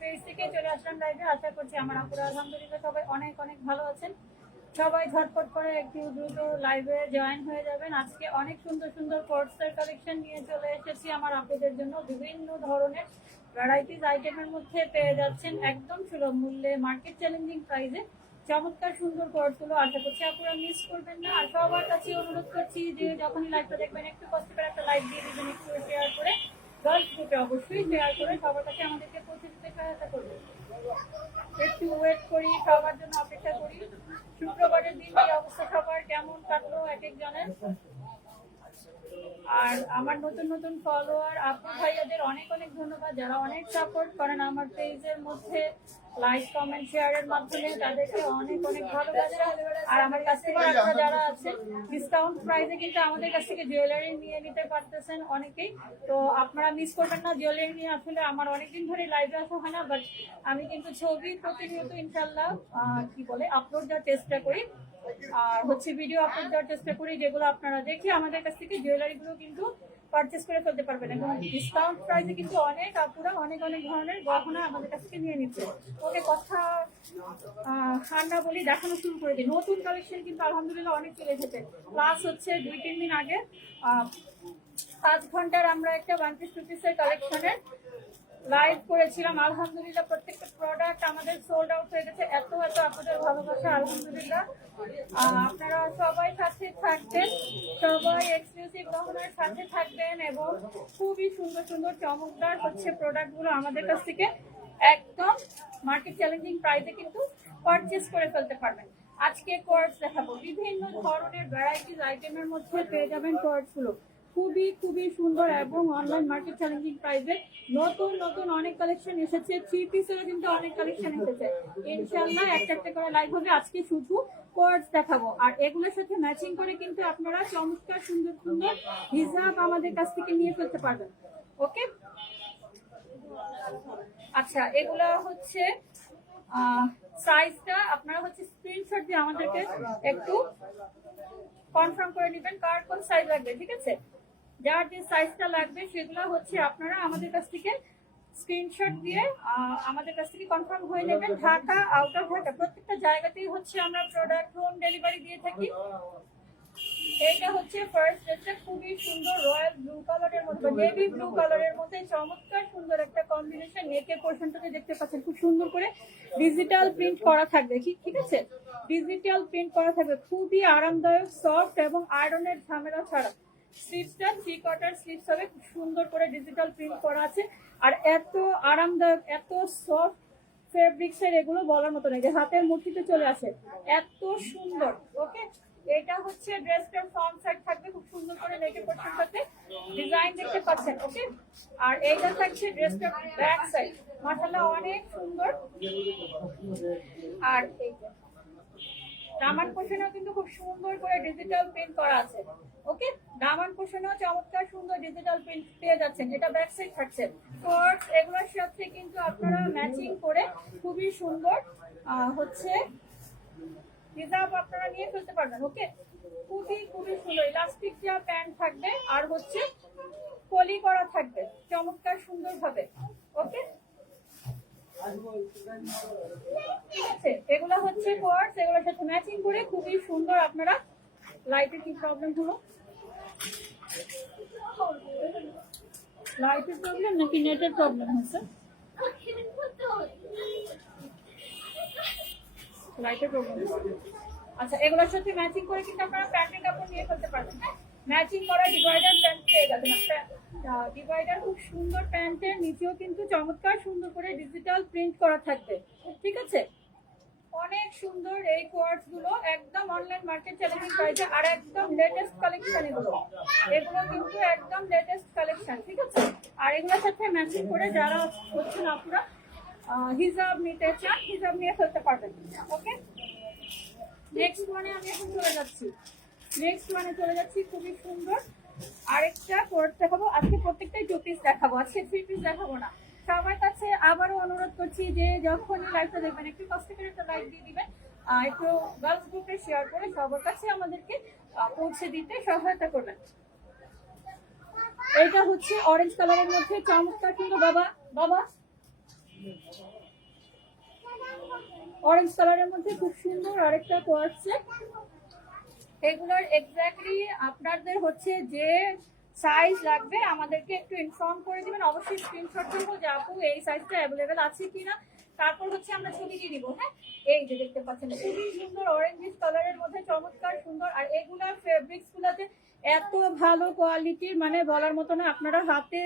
Page থেকে আশা করছি আমার সবাই অনেক অনেক ভালো আছেন। সবাই করে একটু লাইভে জয়েন হয়ে যাবেন। আজকে অনেক সুন্দর সুন্দর কালেকশন নিয়ে চলে এসেছি আমার জন্য। বিভিন্ন ধরনের ভ্যারাইটিস আইটেমের মধ্যে পেয়ে যাচ্ছেন একদম সুলভ মূল্যে মার্কেট চ্যালেঞ্জিং প্রাইসে চমৎকার সুন্দর কোর্সগুলো আশা করছি আপনারা মিস করবেন না। আর সবার কাছে অনুরোধ করছি যে যখনই লাইভটা দেখবেন, একটু কষ্ট করে একটা লাইক দিয়ে দিবেন, একটু শেয়ার করে। গার্লস গ্রুপে অবশ্যই শেয়ার করে সবার কাছে আমাদেরকে পৌঁছে দিতে সহায়তা করবে একটু ওয়েট করি, সবার জন্য অপেক্ষা করি। শুক্রবারের দিন এই অবস্থা সবার? কেমন কাটলো এক একজনের আর আমার নতুন নতুন ফলোয়ার আপু ভাইয়াদের অনেক অনেক ধন্যবাদ। যারা অনেক সাপোর্ট করেন আমার পেজের মধ্যে লাইক কমেন্ট শেয়ারের মাধ্যমে তাদেরকে অনেক অনেক ভালোবাসা। আর আমার কাস্টমার আপনারা যারা আছেন ডিসকাউন্ট প্রাইসে কিন্তু আমাদের কাছ থেকে জুয়েলারি নিয়ে নিতে পারতেছেন অনেকেই। তো আপনারা মিস করবেন না জুয়েলারি নিয়ে আসলে আমার অনেকদিন ধরে লাইভে আসা হয় না বাট আমি কিন্তু ছবি প্রতিনিয়ত ইনশাল্লাহ কি বলে আপলোড দেওয়ার চেষ্টা করি। আর হচ্ছে ভিডিও আপলোড দেওয়ার চেষ্টা করি, যেগুলো আপনারা দেখে আমাদের কাছ থেকে জুয়েলারি গুলো কিন্তু পারচেস করে ফেলতে পারবেন এবং ডিসকাউন্ট প্রাইসে কিন্তু অনেক আপুরা অনেক অনেক ধরনের গহনা আমাদের কাছ থেকে নিয়ে নিচ্ছে। ওকে, কথা আর না বলি দেখানো শুরু করে দিই। নতুন কালেকশন কিন্তু আলহামদুলিল্লাহ অনেক চলে এসেছে। প্লাস হচ্ছে দুই তিন দিন আগে পাঁচ ঘণ্টার আমরা একটা ওয়ান পিস টু পিসের কালেকশনের লাইভ করেছিলাম, আলহামদুলিল্লাহ প্রত্যেকটা প্রোডাক্ট আমাদের সোল্ড আউট হয়ে গেছে। এত এত আপনাদের ভালোবাসা, আলহামদুলিল্লাহ। আপনারা সবাই সাথে থাকবেন, সবাই এক্সক্লুসিভ গহনার সাথে থাকবেন এবং খুবই সুন্দর সুন্দর, চমকদার হচ্ছে প্রোডাক্টগুলো আমাদের কাছ থেকে একদম মার্কেট চ্যালেঞ্জিং প্রাইসে কিন্তু পারচেস করে ফেলতে পারবেন। আজকে কোয়ার্স দেখাবো। বিভিন্ন ধরনের ভ্যারাইটিস আইটেমের মধ্যে পেয়ে যাবেন কোয়ার্সগুলো। খুবই খুবই সুন্দর এবং অনলাইন মার্কেট চ্যালেঞ্জিং প্রাইসে নতুন নতুন অনেক কালেকশন এসেছে। থ্রি পিসেরও কিন্তু অনেক কালেকশন এসেছে। ইনশাল্লাহ একটা একটা করে লাইভ হবে। আজকে শুধু কোয়ার্স দেখাবো। আর এগুলোর সাথে ম্যাচিং করে কিন্তু আপনারা চমৎকার, সুন্দর সুন্দর হিজাব আমাদের কাছ থেকে নিয়ে ফেলতে পারবেন। ওকে আচ্ছা এগুলো হচ্ছে সাইজটা আপনারা হচ্ছে স্ক্রিনশট দিয়ে আমাদেরকে একটু কনফার্ম করে নেবেন কার কোন সাইজ লাগবে, ঠিক আছে? যার যে সাইজটা লাগবে সেগুলো হচ্ছে আপনারা আমাদের কাছ থেকে স্ক্রিনশট দিয়ে আমাদের কাছ থেকে কনফার্ম হয়ে নেবেন। ঢাকা আউট অফ ঢাকা, প্রত্যেকটা জায়গাতেই হচ্ছে আমরা প্রোডাক্ট হোম ডেলিভারি দিয়ে থাকি। এইটা হচ্ছে ফার্স্ট ড্রেসটা খুবই সুন্দর রয়্যাল ব্লু কালারের মধ্যে নেভি ব্লু কালারের মধ্যে, চমৎকার সুন্দর একটা কম্বিনেশন নেকের পোর্শনটাকে দেখতে পাচ্ছেন, খুব সুন্দর করে ডিজিটাল প্রিন্ট করা থাকবে। ঠিক আছে? ডিজিটাল প্রিন্ট করা থাকবে। খুবই আরামদায়ক সফট এবং আয়রনের ঝামেলা ছাড়া। স্লিভসটা থ্রি কোয়ার্টার স্লিভস হবে। খুব সুন্দর করে ডিজিটাল প্রিন্ট করা আছে। আর এত আরামদায়ক, এত সফট ফেব্রিক্সের এগুলো বলার মতো নেই যে হাতের মুঠিতে চলে আসে। এত সুন্দর ওকে এটা হচ্ছে ড্রেসটার ফ্রন্ট সাইড থাকবে। খুব সুন্দর করে নেকের পোর্শনটাতে ডিজাইন দেখতে পাচ্ছেন ওকে আর এইটা থাকছে ড্রেসটার ব্যাক সাইড মাশাআল্লাহ, অনেক সুন্দর। আর এই যে দামান পোষণেও কিন্তু খুব সুন্দর করে ডিজিটাল প্রিন্ট করা আছে। ওকে দামান পোষণেও চমৎকার সুন্দর ডিজিটাল প্রিন্ট পেয়ে যাচ্ছেন, যেটা ব্যাক সাইড থাকছে। কোর্স এগুলোর সাথে কিন্তু আপনারা ম্যাচিং করে খুবই সুন্দর হচ্ছে হিজাব আপনারা নিয়ে ফেলতে পারবেন ওকে খুবই খুবই সুন্দর। ইলাস্টিক যা প্যান্ট থাকবে, আর হচ্ছে কলি করা থাকবে, চমৎকার সুন্দর ভাবে ওকে এগুলো হচ্ছে কোয়ার্স এগুলোর সাথে ম্যাচিং করে খুবই সুন্দর আপনারা লাইটের কি প্রবলেম হলো? লাইটের প্রবলেম নাকি নেটের প্রবলেম হচ্ছে? লাইটের প্রবলেম আচ্ছা এগুলোর সাথে ম্যাচিং করে কিন্তু আপনারা প্যান্টের কাপড় নিয়ে ফেলতে পারবেন। ম্যাচিং করা ডিভাইডার প্যান্ট পেয়ে যাবেন। ডিভাইডার খুব সুন্দর প্যান্টের নিচেও কিন্তু চমৎকার সুন্দর করে ডিজিটাল প্রিন্ট করা থাকবে। ঠিক আছে? অনেক সুন্দর এই কোয়ার্সগুলো, একদম অনলাইন মার্কেট চ্যালেঞ্জিং প্রাইসে আর একদম লেটেস্ট কালেকশন এগুলো। এগুলো কিন্তু একদম লেটেস্ট কালেকশন ঠিক আছে? আর এগুলোর সাথে ম্যাচিং করে যারা হচ্ছেন আপনারা হিজাব নিতে চান হিজাব নিয়ে ফেলতে পারবেন। ওকে নেক্সট ওয়ানে আমি এখন চলে যাচ্ছি। নেক্সট ওয়ানে চলে যাচ্ছি, খুবই সুন্দর। আরেকটা কোর্স দেখাবো আজকে প্রত্যেকটাই টু পিস দেখাবো। আজকে থ্রি পিস দেখাবো না। সবার কাছে আবারও অনুরোধ করছি যে যখনই লাইভটা দেখবেন, একটু কষ্ট করে একটা লাইক দিয়ে দিবেন একটু গার্লস গ্রুপে শেয়ার করে সবার কাছে আমাদেরকে পৌঁছে দিতে সহায়তা করবেন। এইটা হচ্ছে অরেঞ্জ কালারের মধ্যে চমৎকার কিন্তু বাবা বাবা। অরেঞ্জ কালারের মধ্যে খুব সুন্দর আরেকটা কোয়ার্ড সেট এগুলোর এক্স্যাক্টলি আপনাদের হচ্ছে যে সাইজ লাগবে, আমাদেরকে একটু ইনফর্ম করে দিবেন। অবশ্যই স্ক্রিনশট করব যে আপু, এই সাইজটা অ্যাভেলেবেল আছে কিনা। তারপর হচ্ছে আমরা ছবি দিয়ে দিব হ্যাঁ? এই যে দেখতে পাচ্ছেন, খুবই সুন্দর অরেঞ্জ কালারের মধ্যে, চমৎকার সুন্দর। আর এগুলার ফেব্রিক্স গুলাতে এত ভালো কোয়ালিটির মানে বলার মতো না, আপনারা হাতে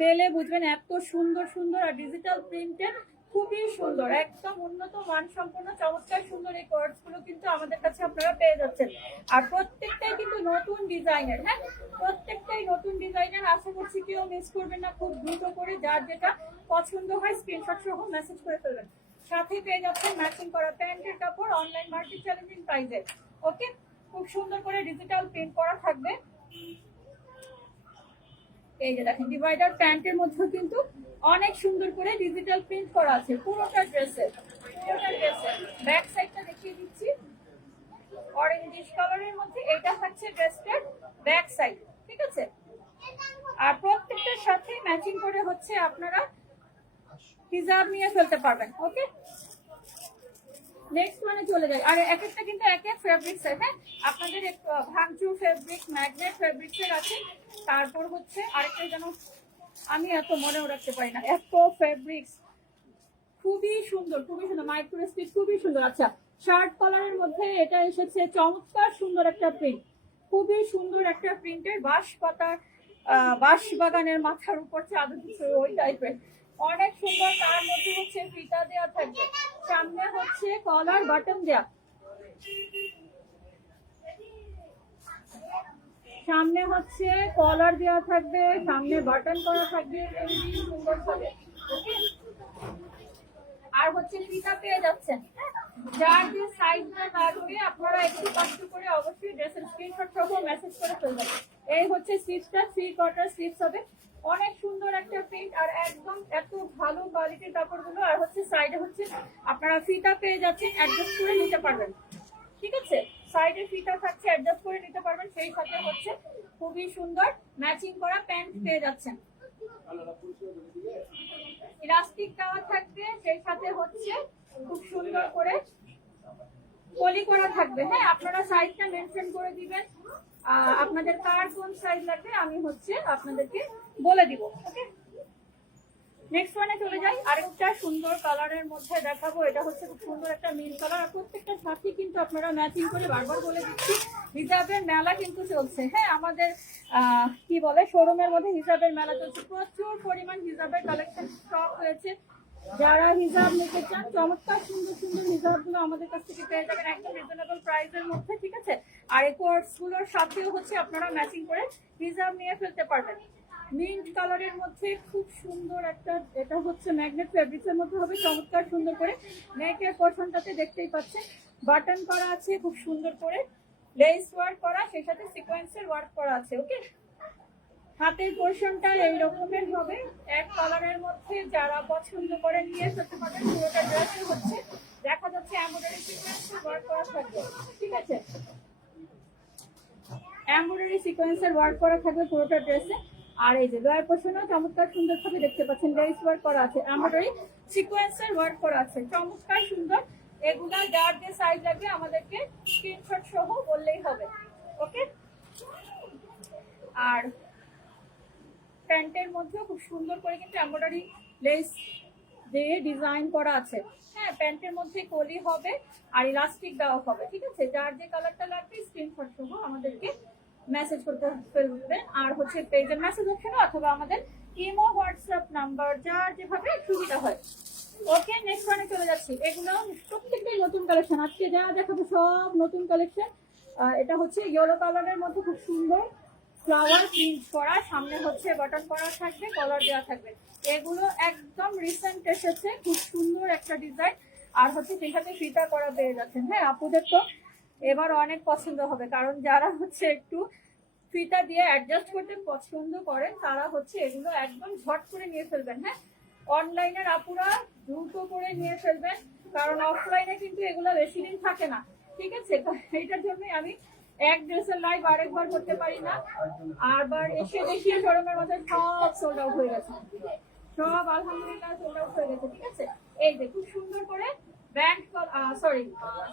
পেলে বুঝবেন এত সুন্দর সুন্দর আর ডিজিটাল প্রিন্টের খুবই সুন্দর, একদম উন্নত মান সম্পন্ন চমৎকার সুন্দর এই কোয়ার্ডসগুলো কিন্তু আমাদের কাছে আপনারা পেয়ে যাচ্ছেন। আর প্রত্যেকটাই কিন্তু নতুন ডিজাইনের হ্যাঁ? প্রত্যেকটাই নতুন ডিজাইনের, আশা করছি কেউ মিস করবেন না, খুব দ্রুত করে যার যেটা পছন্দ হয় স্ক্রিনশট সহ মেসেজ করে ফেলবেন। সাথে পেয়ে যাচ্ছেন ম্যাচিং করা প্যান্টের কাপড় অনলাইন মার্কেট চ্যালেঞ্জিং প্রাইজে ওকে খুব সুন্দর করে ডিজিটাল প্রিন্ট করা থাকবে। এই যে দেখেন ডিভাইডার প্যান্টের মধ্যেও কিন্তু অনেক সুন্দর করে ডিজিটাল প্রিন্ট করা আছে, পুরোটা ড্রেসের পুরোটা ড্রেসের ব্যাক সাইডটা দেখিয়ে দিচ্ছি। অরেঞ্জিশ কালারের মধ্যে এটা হচ্ছে ড্রেসটার ব্যাক সাইড ঠিক আছে? আর প্রত্যেকটার সাথে ম্যাচিং করে হচ্ছে আপনারা হিজাব নিয়ে ফেলতে পারবেন ওকে নেক্সট মানে চলে যায় আর এক একটা কিন্তু এক এক ফেব্রিক্স হ্যাঁ? আপনাদের একটু ভাঙচু ফেব্রিক ম্যাগনেট ফেব্রিক্সের আছে। তারপর হচ্ছে আরেকটা যেন আমি এত মনেও রাখতে পারি না। এত ফেব্রিক্স খুবই সুন্দর খুবই সুন্দর। মাইক্রোস্টিচ খুবই সুন্দর। আচ্ছা শার্ট কলারের মধ্যে এটা এসেছে চমৎকার সুন্দর একটা প্রিন্ট খুবই সুন্দর একটা প্রিন্টের বাঁশ আহ, বাঁশ বাগানের মাথার উপর চাদর দিচ্ছে ওই টাইপের অনেক সুন্দর। তার মধ্যে হচ্ছে ফিতা দেওয়া থাকবে। সামনে হচ্ছে কলার বাটন দেওয়া সামনে হচ্ছে কলার দেওয়া থাকবে, সামনে বাটন করা থাকবে সুন্দর ভাবে ওকে আর হচ্ছে ফিতা পেয়ে যাচ্ছেন যার যে সাইজটা লাগবে, আপনারা একটু কষ্ট করে অবশ্যই ড্রেসের স্ক্রিনশট সহ মেসেজ করে ফেলবেন এই হচ্ছে স্লিপসটা থ্রি কোয়ার্টার স্লিপস হবে। অনেক সুন্দর একটা প্রিন্ট আর একদম এত ভালো কোয়ালিটির কাপড়গুলো। আর হচ্ছে সাইডে হচ্ছে আপনারা ফিতা পেয়ে যাচ্ছেন অ্যাডজাস্ট করে নিতে পারবেন। ঠিক আছে? সাইডে ফিতা থাকছে অ্যাডজাস্ট করে নিতে পারবেন, সেই সাথে হচ্ছে খুবই সুন্দর ম্যাচিং করা প্যান্ট পেয়ে যাচ্ছেন। ইলাস্টিক দেওয়া থাকবে, সেই সাথে হচ্ছে খুব সুন্দর করে পলি করা থাকবে। হ্যাঁ আপনারা সাইজটা মেনশন করে দিবেন। আপনাদের কার কোন সাইজ লাগবে, আমি হচ্ছে আপনাদেরকে বলে দিব ওকে নেক্সট ওয়ানে চলে যাই। আরেকটা সুন্দর কালারের মধ্যে দেখাবো। এটা হচ্ছে খুব সুন্দর একটা মিল কালার আর প্রত্যেকটা সাথে কিন্তু আপনারা ম্যাচিং করে বারবার বলে দিচ্ছি হিজাবের মেলা কিন্তু চলছে। হ্যাঁ আমাদের কি বলে শোরুমের মধ্যে হিজাবের মেলা চলছে। প্রচুর পরিমাণ হিজাবের কালেকশন স্টক হয়েছে। যারা হিজাব নিতে চান, চমৎকার সুন্দর সুন্দর হিজাবগুলো আমাদের কাছ থেকে পেয়ে যাবেন একদম রিজনেবল প্রাইসের মধ্যে, ঠিক আছে? আর এই কোর্সগুলোর সাথেও হচ্ছে আপনারা ম্যাচিং করে হিজাব নিয়ে ফেলতে পারবেন। মিন্ট কালারের মধ্যে খুব সুন্দর একটা, এটা হচ্ছে ম্যাগনেট ফেব্রিক্সের মধ্যে হবে, চমৎকার সুন্দর করে। নেকের পোর্শনটাতে দেখতেই পাচ্ছেন বাটন করা আছে খুব সুন্দর করে লেস ওয়ার্ক করা, সেই সাথে সিকোয়েন্সের ওয়ার্ক করা আছে ওকে হাতের পোর্শনটা এই রকমের হবে, এক কালারের মধ্যে যারা পছন্দ করে নিয়ে ফেলতে পারবেন পুরোটা ড্রেসে হচ্ছে, দেখা যাচ্ছে এমব্রয়ডারি সিকোয়েন্সের ওয়ার্ক করা থাকবে, ঠিক আছে? এমব্রয়ডারি সিকোয়েন্সের ওয়ার্ক করা থাকবে পুরোটা ড্রেসে আর এই যে গায়ের পোর্শনও চমৎকার সুন্দর ভাবে দেখতে পাচ্ছেন লেস ওয়ার্ক করা আছে। এমব্রয়ডারি সিকোয়েন্সের ওয়ার্ক করা আছে। চমৎকার সুন্দর। এগুলা যার যে সাইজ লাগবে, আমাদেরকে স্ক্রিনশট সহ বললেই হবে। ওকে আর প্যান্টের মধ্যেও খুব সুন্দর করে কিন্তু এমব্রয়ডারি লেস দিয়ে ডিজাইন করা আছে। হ্যাঁ প্যান্টের মধ্যে কলি হবে আর ইলাস্টিক দেওয়া হবে, ঠিক আছে? যার যে কালারটা লাগবে স্ক্রিনশট সহ আমাদেরকে মেসেজ করতে ফেলবেন আর হচ্ছে পেজের মেসেজ অপশনে অথবা আমাদের ইমো হোয়াটসঅ্যাপ নাম্বার যার যেভাবে সুবিধা হয়। ওকে নেক্সট ওয়ানে চলে যাচ্ছি। এগুলো প্রত্যেকটাই নতুন কালেকশন আজকে যা দেখাবো সব নতুন কালেকশন এটা হচ্ছে ইয়েলো কালারের মধ্যে খুব সুন্দর ফ্লাওয়ার প্রিন্ট করা। সামনে হচ্ছে বাটন করা থাকবে কলার দেওয়া থাকবে। এগুলো একদম রিসেন্ট এসেছে। খুব সুন্দর একটা ডিজাইন আর হচ্ছে সাথে ফিতা করা পেয়ে যাচ্ছেন। হ্যাঁ আপুদের তো এবার অনেক পছন্দ হবে, কারণ যারা হচ্ছে একটু ফিতা দিয়ে অ্যাডজাস্ট করতে পছন্দ করেন, তারা হচ্ছে এগুলো একদম ঝট করে নিয়ে ফেলবেন হ্যাঁ? অনলাইনের আপুরা দ্রুত করে নিয়ে ফেলবেন, কারণ অফলাইনে কিন্তু এগুলো বেশি দিন থাকে না, ঠিক আছে? তো জন্যই আমি এক ড্রেসের লাইভ আরেকবার করতে পারি না, আরবার এসে দেখিয়ে শোরুমের মধ্যে সব সোল্ড আউট হয়ে গেছে। সব আলহামদুলিল্লাহ সোল্ড আউট হয়ে গেছে, ঠিক আছে? এই যে খুব সুন্দর করে ব্যান্ড সরি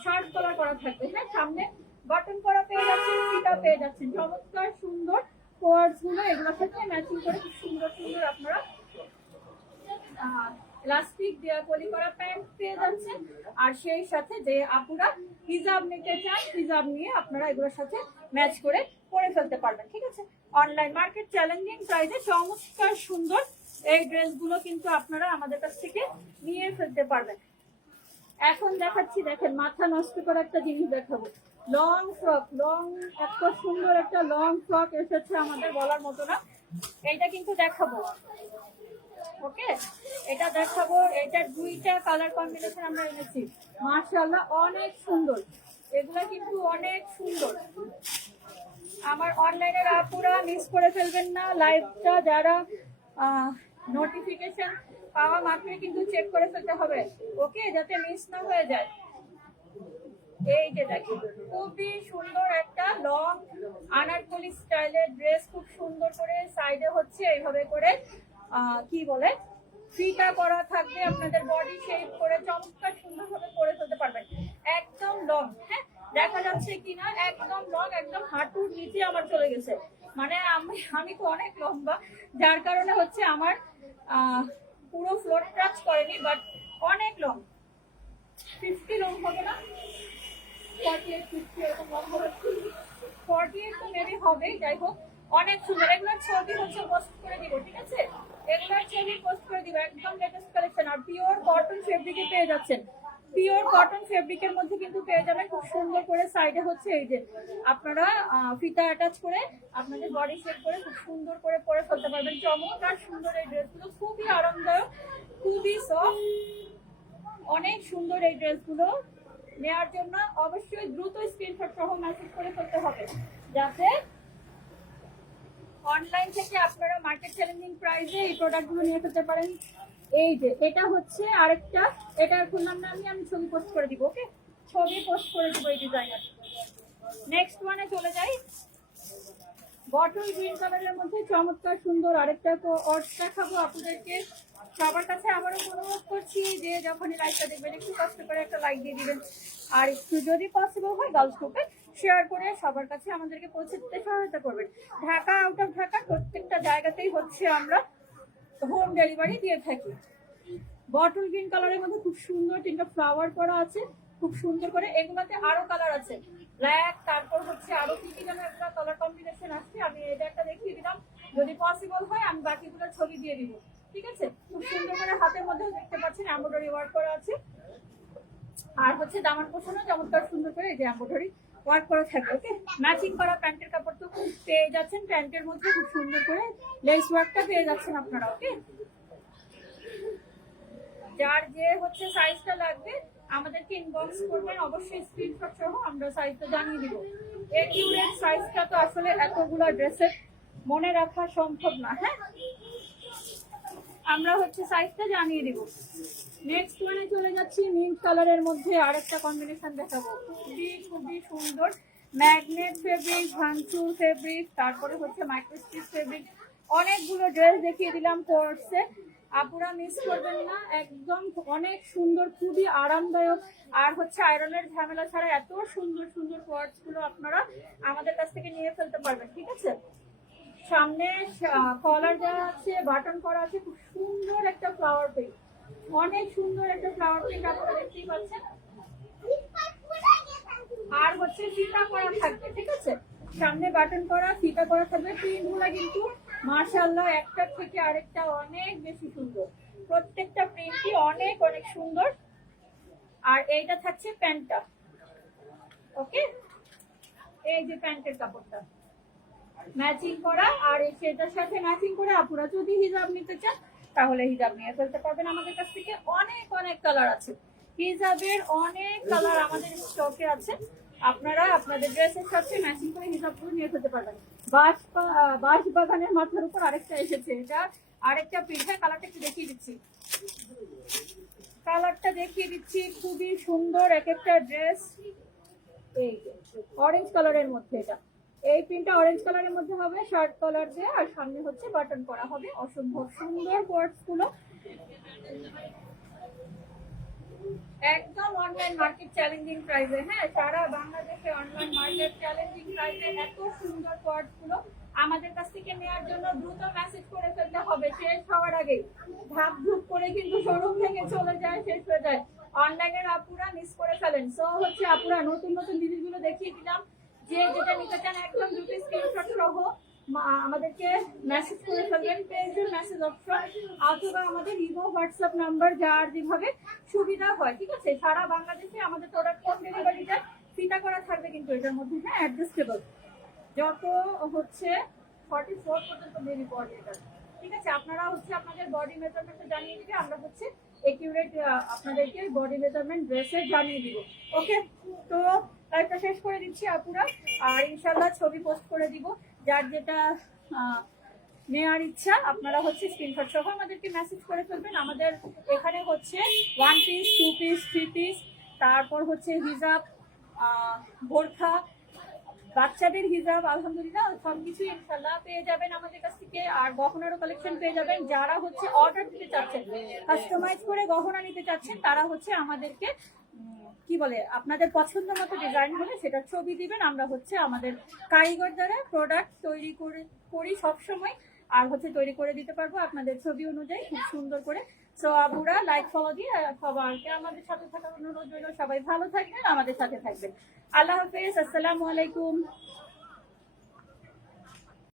শার্ট কলার করা থাকবে হ্যাঁ সামনে বাটন করা পেয়ে যাচ্ছেন পেয়ে যাচ্ছেন। চমৎকার, সুন্দর কোয়ার্সগুলো, এগুলোর সাথে ম্যাচিং করে খুব সুন্দর সুন্দর আপনারা ইলাস্টিক দেওয়া পলি করা প্যান্ট পেয়ে যাচ্ছেন। আর সেই সাথে যে নিতে চান নিয়ে আপনারা এগুলোর সাথে ম্যাচ করে ফেলতে পারবেন, ঠিক আছে? অনলাইন মার্কেট চ্যালেঞ্জিং চমৎকার সুন্দর এই ড্রেসগুলো কিন্তু আপনারা আমাদের কাছ থেকে নিয়ে ফেলতে পারবেন। এখন দেখাচ্ছি, দেখেন, মাথা নষ্ট করে একটা জিনিস দেখাবো। লং ফ্রক লং এত সুন্দর একটা লং ফ্রক এসেছে আমাদের বলার মতো না। এইটা কিন্তু দেখাবো। ওকে? এটা দেখাবো, এটা দুইটা কালার কম্বিনেশন আমরা এনেছি। মার্শাল্লাহ অনেক সুন্দর। এগুলা কিন্তু অনেক সুন্দর। আমার অনলাইনের আপুরা মিস করে ফেলবেন না। লাইভটা যারা নোটিফিকেশন পাওয়া মাত্রই কিন্তু চেক করে ফেলতে হবে। ওকে, যাতে মিস না হয়ে যায়। এই যে দেখেন খুবই সুন্দর একটা লং স্টাইলের ড্রেস খুব সুন্দর করে সাইডে হচ্ছে, এইভাবে করে কি বলে, ফিটা করা বডি শেপ করে, চমৎকার সুন্দরভাবে করে ফেলতে পারবেন। একদম লং হ্যাঁ? দেখা যাচ্ছে কিনা, একদম লং একদম হাঁটুর নিচে আমার চলে গেছে। মানে আমি আমি তো অনেক লম্বা, যার কারণে হচ্ছে আমার পুরো ফ্লোর টাচ করেনি বাট অনেক লং ফিফটি লং হবে না? তো যাই হোক। অনেক সুন্দর। ছবি হচ্ছে পোস্ট করে দিব, ঠিক আছে? এগুলোর ছবি পোস্ট করে দিব, একদম লেটেস্ট কালেকশন আর পিওর কটন ফেব্রিকে পেয়ে যাচ্ছেন। পিওর কটন ফেব্রিকের মধ্যে কিন্তু পেয়ে যাবেন। খুব সুন্দর করে সাইডে হচ্ছে এই যে, আপনারা ফিতা অ্যাটাচ করে আপনাদের বডি শেপ করে খুব সুন্দর করে পরে ফেলতে পারবেন। চমৎকার সুন্দর এই ড্রেসগুলো খুবই আরামদায়ক, খুবই সফট অনেক সুন্দর এই ড্রেসগুলো নেওয়ার জন্য অবশ্যই দ্রুত স্ক্রিনশট সহ মেসেজ করে ফেলতে হবে, যাতে অনলাইন থেকে আপনারা মার্কেট চ্যালেঞ্জিং প্রাইসে এই প্রোডাক্টগুলো নিয়ে ফেলতে পারেন। এই যে, এটা হচ্ছে আরেকটা এটার ফুল নাম আমি আমি ছবি পোস্ট করে দিব ওকে ছবি পোস্ট করে দিব এই ডিজাইনার নেক্সট ওয়ানে চলে যাই। বটল গ্রিন কালারের মধ্যে চমৎকার, সুন্দর আরেকটা তো অর্ড দেখাবো আপনাদেরকে। সবার কাছে আবারও অনুরোধ করছি যে যখনই লাইকটা দেখবেন, একটু কষ্ট করে একটা লাইক দিয়ে দিবেন। আর একটু যদি পসিবল হয় গার্লস গ্রুপে শেয়ার করে সবার কাছে আমাদেরকে পৌঁছে দিতে সহায়তা করবেন। ঢাকা আউট অফ ঢাকা প্রত্যেকটা জায়গাতেই হচ্ছে আমরা হোম ডেলিভারি দিয়ে থাকি। বটল গ্রিন কালারের মধ্যে খুব সুন্দর তিনটা ফ্লাওয়ার করা আছে, খুব সুন্দর করে। এগুলাতে আরও কালার আছে। ব্ল্যাক তারপর হচ্ছে আরও কি কি যেন একটা কালার কম্বিনেশন আসছে, আমি এটা একটা দেখিয়ে দিলাম। যদি পসিবল হয়, আমি বাকিগুলো ছবি দিয়ে দিব। ঠিক আছে? খুব সুন্দর করে হাতের মধ্যেও দেখতে পাচ্ছেন এমব্রয়ডারি ওয়ার্ক করা আছে। আর হচ্ছে দামান পোষণও চমৎকার সুন্দর করে এই যে এমব্রয়ডারি ওয়ার্ক করা থাকবে ওকে ম্যাচিং করা প্যান্টের কাপড় তো পেয়ে যাচ্ছেন, প্যান্টের মধ্যে খুব সুন্দর করে লেস ওয়ার্কটা পেয়ে যাচ্ছেন আপনারা ওকে যার যে হচ্ছে সাইজটা লাগবে, আমাদেরকে ইনবক্স করবেন, অবশ্যই স্ক্রিনশট সহ আমরা সাইজটা জানিয়ে দিব। একিউরেট সাইজটা তো আসলে এতগুলো ড্রেসের মনে রাখা সম্ভব না হ্যাঁ? আমরা হচ্ছে সাইজটা জানিয়ে দিব। যাচ্ছি মিন্ট কালারের মধ্যে আরেকটা কম্বিনেশন দেখাবো। খুবই খুবই সুন্দর। ম্যাগনেট ফেব্রিক ভাঙচুর ফেব্রিক তারপরে হচ্ছে মাইক্রোস্টিচ ফেব্রিক অনেকগুলো ড্রেস দেখিয়ে দিলাম কোর্সে আপুরা মিস করবেন না। একদম অনেক সুন্দর, খুবই আরামদায়ক। আর হচ্ছে আয়রনের ঝামেলা ছাড়া এত সুন্দর সুন্দর কোয়ার্টসগুলো আপনারা আমাদের কাছ থেকে নিয়ে ফেলতে পারবেন, ঠিক আছে? সামনে কলার দেওয়া আছে বাটন করা আছে। খুব সুন্দর একটা ফ্লাওয়ার পেজ অনেক সুন্দর একটা ফ্লাওয়ার পেজ আপনারা দেখতেই পাচ্ছেন। আর হচ্ছে ফিতা করা থাকবে, ঠিক আছে? সামনে বাটন করা ফিতা করা থাকবে। প্রিন্টগুলা কিন্তু মাশাআল্লাহ একটা থেকে আরেকটা অনেক বেশি সুন্দর। প্রত্যেকটা প্রিন্টই অনেক অনেক সুন্দর। আর এইটা থাকছে প্যান্টটা। ওকে? এই যে প্যান্টের কাপড়টা। ম্যাচিং করা, আর সেটার সাথে ম্যাচিং করে আপুরা যদি হিজাব নিতে চান তাহলে হিজাব নিয়ে ফেলতে পারবেন আমাদের কাছ থেকে। অনেক অনেক কালার আছে। হিজাবের অনেক কালার আমাদের স্টকে আছে। আপনারা আপনাদের ড্রেসের সাথে ম্যাচিং করে হিসাবগুলো নিয়ে ফেলতে পারবেন। বাঁশ বাঁশ বাগানের মাথার উপর আরেকটা এসেছে। এটা আরেকটা পিঠা কালারটা একটু দেখিয়ে দিচ্ছি। কালারটা দেখিয়ে দিচ্ছি। খুবই সুন্দর এক একটা ড্রেস এই অরেঞ্জ কালারের মধ্যে এটা। এই প্রিন্টটা অরেঞ্জ কালারের মধ্যে হবে শার্ট কালার দিয়ে, আর সামনে হচ্ছে বাটন করা হবে। অসম্ভব সুন্দর কোয়ার্টসগুলো। একদম অনলাইন মার্কেট চ্যালেঞ্জিং প্রাইসে হ্যাঁ সারা বাংলাদেশে অনলাইন মার্কেট চ্যালেঞ্জিং প্রাইসে এত সুন্দর কোয়ার্টসগুলো। আমাদের কাছ থেকে নেওয়ার জন্য দ্রুত মেসেজ করে ফেলতে হবে, শেষ হওয়ার আগে ধাপ ধুপ করে কিন্তু শোরুম থেকে চলে যায়, শেষ হয়ে যায়। অনলাইনের আপুরা মিস করে ফেলেন। সো হচ্ছে আপুরা, নতুন নতুন জিনিসগুলো দেখিয়ে দিলাম। যে যেটা নিতে চান, একদম দুটো স্ক্রিনশট সহ আমাদেরকে মেসেজ করে ফেলবেন পেজের মেসেজ অপশন অথবা আমাদের ইমো হোয়াটসঅ্যাপ নাম্বার যার যেভাবে সুবিধা হয়, ঠিক আছে? সারা বাংলাদেশে আমাদের প্রোডাক্ট হোম ডেলিভারিটা ফিতা করা থাকবে কিন্তু এটার মধ্যে হ্যাঁ অ্যাডজাস্টেবল যত হচ্ছে ফর্টি ফোর পর্যন্ত বেবি বডি এটা। ঠিক আছে? আপনারা হচ্ছে আপনাদের বডি মেজারমেন্টটা জানিয়ে দিবে, আমরা হচ্ছে একিউরেট আপনাদেরকে বডি মেজারমেন্ট ড্রেসে জানিয়ে দিব। ওকে তো লাইভটা শেষ করে দিচ্ছি আপুরা। আর ইনশাল্লাহ ছবি পোস্ট করে দিব। যার যেটা নেওয়ার ইচ্ছা, আপনারা হচ্ছে স্ক্রিনশট সহ আমাদেরকে মেসেজ করে ফেলবেন। আমাদের এখানে হচ্ছে one piece two piece three piece তারপর হচ্ছে হিজাব বোরখা, বাচ্চাদের হিজাব, আলহামদুলিল্লাহ, সবকিছু ইনশাল্লাহ পেয়ে যাবেন আমাদের কাছ থেকে। আর গহনারও কালেকশন পেয়ে যাবেন। যারা হচ্ছে অর্ডার দিতে চাচ্ছেন কাস্টমাইজ করে গহনা নিতে চাচ্ছেন, তারা হচ্ছে আমাদেরকে কি বলে, আপনাদের পছন্দ মতো ডিজাইন হলে সেটা ছবি দিবেন। আমরা হচ্ছে আমাদের কারিগর দ্বারা প্রোডাক্ট তৈরি করে, করি সবসময়। আর হচ্ছে তৈরি করে দিতে পারব আপনাদের ছবি অনুযায়ী, খুব সুন্দর করে। সো আপুরা লাইক ফলো দিয়ে সবাইকে আমাদের সাথে থাকার অনুরোধ রইল। সবাই ভালো থাকবেন, আমাদের সাথে থাকবেন। আল্লাহ হাফেজ, আসসালামু আলাইকুম।